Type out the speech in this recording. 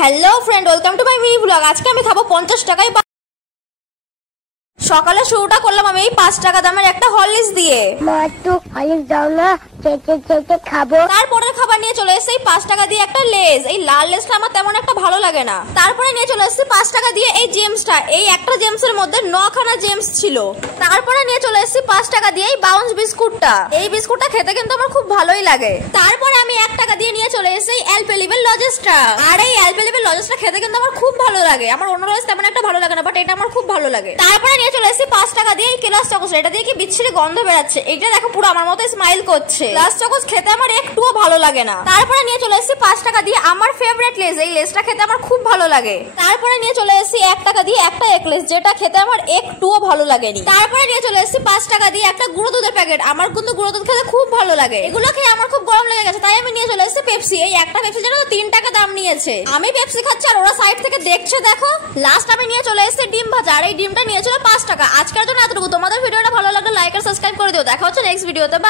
Hello friend, welcome to my mini blog. আজকে আমি খাবো 50 টাকায়। সকালে শুরুটা করলাম আমি এই 5 টাকা দামের একটা হরলিক্স দিয়ে। তারপরের খাবার নিয়ে চলে এসেছি 5 টাকা দিয়ে একটা লেজ। এই লাল লেজটা আমার তেমন একটা ভালো লাগে না। তারপরে নিয়ে চলে এসেছি 5 টাকা দিয়ে এই জেমসটা। এই একটা জেমসের মধ্যে 9খানা জেমস ছিল। তারপরে নিয়ে চলে এসেছি 5 টাকা দিয়ে এই বাউন্স বিস্কুটটা। এই বিস্কুটটা খেতে কিন্তু আমার খুব ভালোই লাগে। তারপরে আমি 1 টাকা দিয়ে নিয়ে চলে এসেছি অ্যালপেলিবেল লজেসটা। আর এই অ্যালপেলিবেল লজেসটা খেতে কিন্তু আমার খুব ভালো লাগে। আমার অন্য লজেস তেমন একটা ভালো লাগে না, বাট এটা আমার খুব ভালো লাগে। তারপরে নিয়ে চলে এসেছি 5 টাকা দিয়ে এই ক্লাস চকোস। এটা দিয়ে কি বিচ্ছিরি গন্ধ বেরাচ্ছে। এটা দেখো পুরো আমার মতো স্মাইল করছে। ক্লাস চকোস খেতে আমার একটুও ভালো লাগে না। তারপরে নিয়ে চলে এসেছি 5 টাকা দিয়ে আমার ফেভারিট লেজ। এই লেজটা খেতে আমার খুব ভালো লাগে। তারপরে নিয়ে চলে এসেছি 1 টাকা দিয়ে একটা এগলেস, যেটা খেতে আমার একটুও ভালো লাগেনি। তারপরে নিয়ে চলে এসেছি 5 টাকা দিয়ে একটা গুঁড়ো দুধের প্যাকেট। আমার কিন্তু গুঁড়ো দুধ খেতে খুব ভালো লাগে। এগুলো খেয়ে আমার খুব গরম লেগে গেছে, তাই আমি নিয়ে চলে এসেছি পেপসি। এই একটা পেপসি যেন 3 টাকা দাম নিয়েছে। আমি পেপসি খাচ্ছি আর ওরা সাইড থেকে দেখছে। দেখো, লাস্ট আমি নিয়ে চলে এসেছি ডিম ভাজা। আর এই ডিমটা নিয়েছিল 5 টাকা। আজকের জন্য এতটুকু। তোমাদের ভিডিওটা ভালো লাগলে লাইক আর সাবস্ক্রাইব করে দিও। দেখা হচ্ছে নেক্সট ভিডিওতে। বাই।